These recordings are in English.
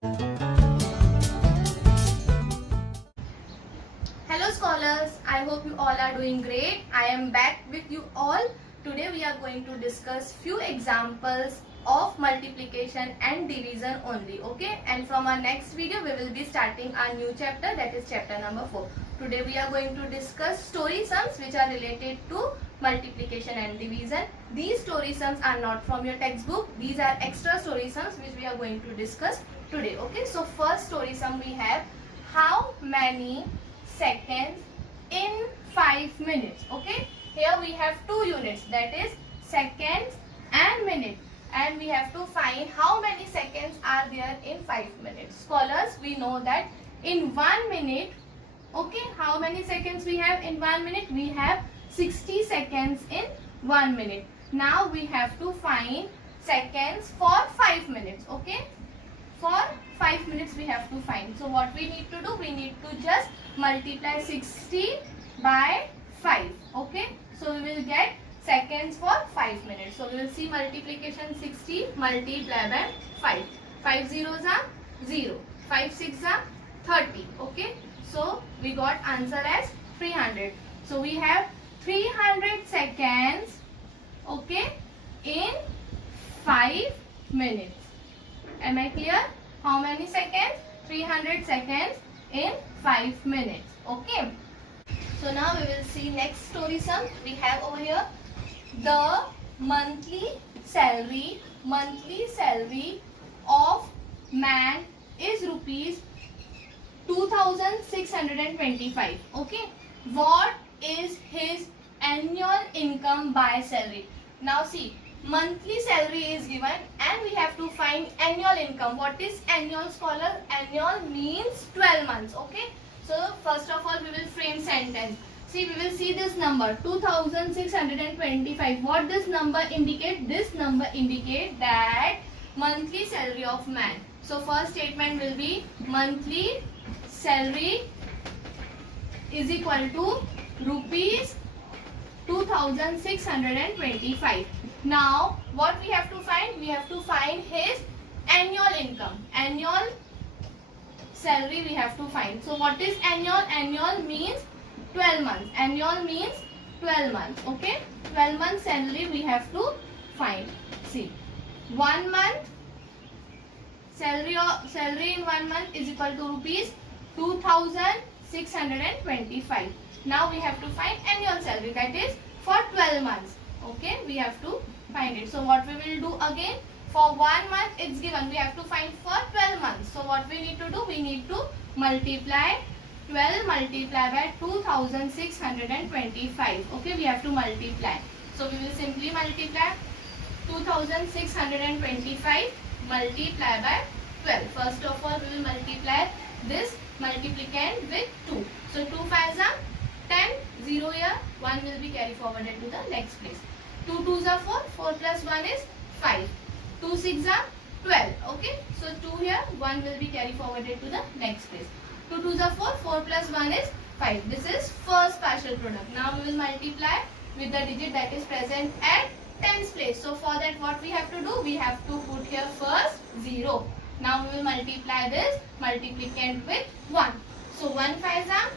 Hello scholars, I hope you all are doing great. I am back with you all. Today we are going to discuss few examples of multiplication and division only, okay? And from our next video we will be starting our new chapter, that is chapter number 4. Today we are going to discuss story sums which are related to multiplication and division. These story sums are not from your textbook. These are extra story sums which we are going to discuss today, okay? So first story sum we have, how many seconds in 5 minutes. Okay, here we have two units, that is seconds and minutes, and we have to find how many seconds are there in 5 minutes. Scholars, we know that in 1 minute, okay, how many seconds we have in 1 minute? We have 60 seconds in 1 minute. Now we have to find seconds for 5 minutes. Okay, for 5 minutes we have to find. So what we need to do, we need to just multiply 60 by 5. Okay, so we will get seconds for 5 minutes. So we will see multiplication, 60 multiply by 5. 5 zeros are 0, 5 6 are 30. Okay, so we got answer as 300. So we have 300 seconds, okay, in 5 minutes. Am I clear? How many seconds? 300 seconds in 5 minutes. Okay. So now we will see next story sum. We have over here the monthly salary of man is rupees 2625. Okay. What is his annual income by salary? Now see, monthly salary is given and we have to find annual income. What is annual, scholar? Annual means 12 months. Okay, so first of all we will frame sentence. See, we will see this number 2625. What this number indicate? This number indicate that monthly salary of man. So first statement will be monthly salary is equal to rupees 2625. Now what we have to find? We have to find his annual income. Annual salary we have to find. So what is annual? Annual means 12 months. Annual means 12 months. Okay, 12 months salary we have to find. See, 1 month salary in 1 month is equal to rupees 2625. Now we have to find annual salary, that is for 12 months. Okay, we have to find it. So what we will do again, for 1 month it's given, we have to find for 12 months. So what we need to do, we need to multiply 12 multiply by 2625. Okay, we have to multiply. So we will simply multiply 2625 multiply by 12. First of all we will multiply this multiplicand with 2. So 2 5s are 10, 0 here, 1 will be carried forwarded to the next place. 2 2s are 4, 4 plus 1 is 5, 2 6 are 12. Okay, so 2 here, 1 will be carried forwarded to the next place. 2 2s are 4, 4 plus 1 is 5. This is first partial product. Now we will multiply with the digit that is present at tens place. So for that what we have to do, we have to put here first 0. Now we will multiply this multiplicand with 1. So 1 5s are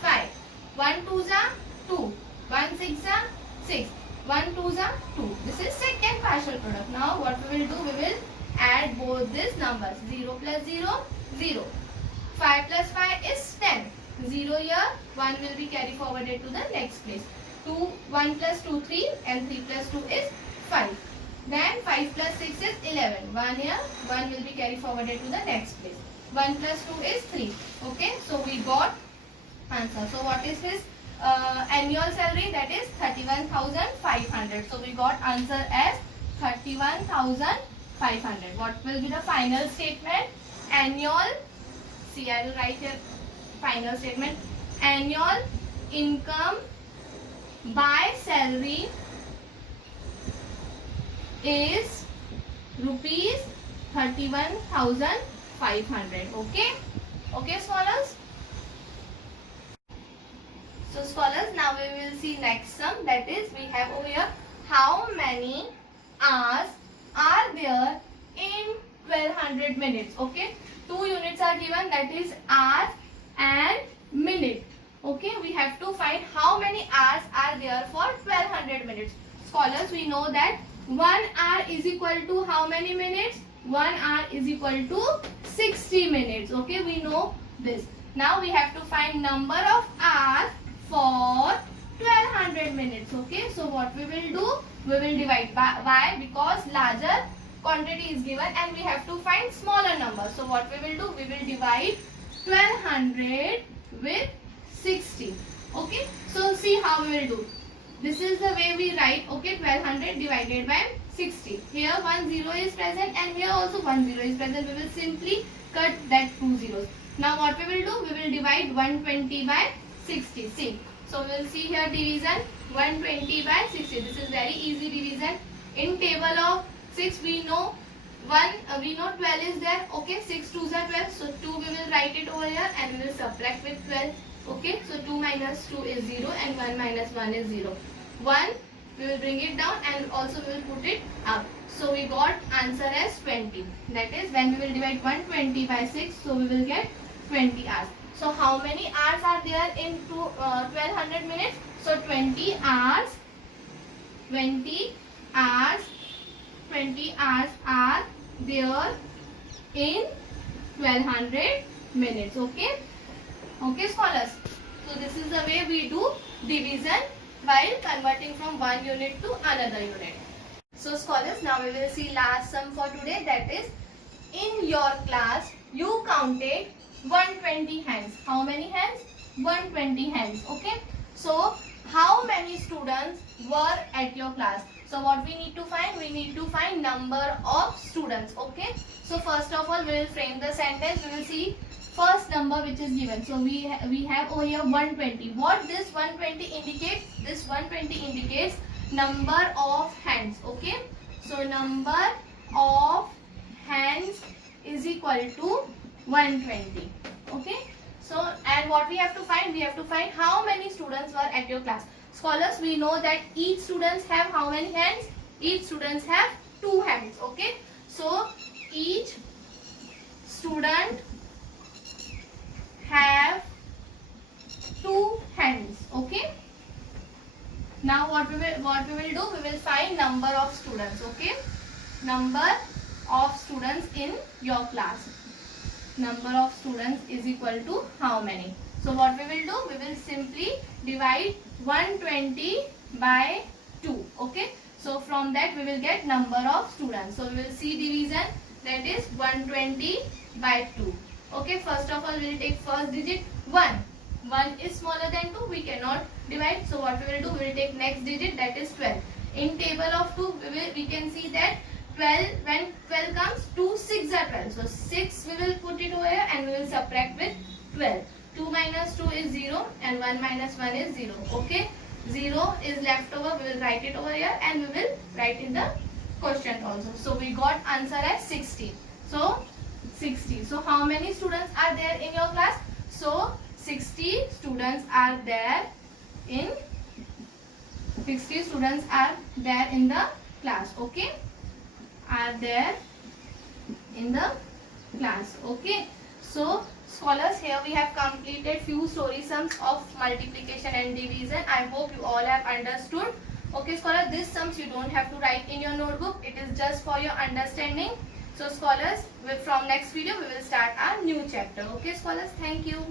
5, 1 2s are 2, 1 6s are 6, 1 2s are 2. This is second partial product. Now what we will do, we will add both these numbers. 0 plus 0, 0. 5 plus 5 is 10. 0 here, 1 will be carried forwarded to the next place. 1 plus 2, 3 and 3 plus 2 is 5. Then 5 plus 6 is 11. 1 here, 1 will be carried forwarded to the next place. 1 plus 2 is 3. Okay, so we got answer. So what is his annual salary? That is 31,500. So we got answer as 31,500. What will be the final statement? Annual, see I will write here final statement. Annual income by salary is rupees 31,500. Okay, okay scholars. So scholars, now we will see next sum, that is we have over here how many hours are there in 1200 minutes. Okay, given, that is hour and minute. Okay, we have to find how many hours are there for 1200 minutes. Scholars, we know that 1 hour is equal to how many minutes? 1 hour is equal to 60 minutes. Okay, we know this. Now we have to find number of hours for 1200 minutes. Okay, so what we will do? We will divide by why? Because larger quantity is given and we have to find smaller number. So what we will do? We will divide 1200 with 60. Okay, so see how we will do. This is the way we write. Okay, 1200 divided by 60. Here 1 0 is present and here also 1 0 is present. We will simply cut that 2 zeros. Now what we will do? We will divide 120 by 60. See. So we will see here division 120 by 60. This is very easy division. In table of 6 we know 12 is there. Okay, 6 2s are 12. So 2 we will write it over here and we will subtract with 12. Okay, so 2 minus 2 is 0 and 1 minus 1 is 0. 1 we will bring it down and also we will put it up. So we got answer as 20. That is when we will divide 120 by 6. So we will get 20 hours. So how many hours are there in 1200 minutes? So 20 hours are there in 1200 minutes. Okay. Okay, scholars. So this is the way we do division while converting from one unit to another unit. So scholars, now we will see last sum for today. That is, in your class you counted 120 hands. How many hands? 120 hands. Okay. So how many students were at your class? So what we need to find? We need to find number of students. Okay. So first of all we will frame the sentence. We will see first number which is given. So we have over here 120. What this 120 indicates? This 120 indicates number of hands. Okay. So number of hands is equal to 120. Okay. So and what we have to find? We have to find how many students were at your class. Scholars, we know that each students have how many hands? Each students have 2 hands. Okay. So each student have 2 hands. Okay. Now what we will do? We will find number of students. Okay. Number of students in your class. Number of students is equal to how many? So what we will do? We will simply divide 120 by 2. Okay. So from that we will get number of students. So we will see division, that is 120 by 2. Okay, first of all we will take first digit 1. 1 is smaller than 2, we cannot divide. So what we will do? We will take next digit, that is 12. In table of 2 we can see that 12, when 12 comes, 2 6 are 12. So 6 we will put it over here and we will subtract with 12. 2 minus 2 is 0 and 1 minus 1 is 0. Okay, 0 is left over, we will write it over here and we will write in the question also. So we got answer as 60. So 60. So how many students are there in your class? So 60 students are there in the class. Okay, are there in the class. Okay. So scholars, here we have completed few story sums of multiplication and division. I hope you all have understood. Okay scholars, these sums you don't have to write in your notebook. It is just for your understanding. So scholars, from next video we will start our new chapter. Okay scholars, thank you.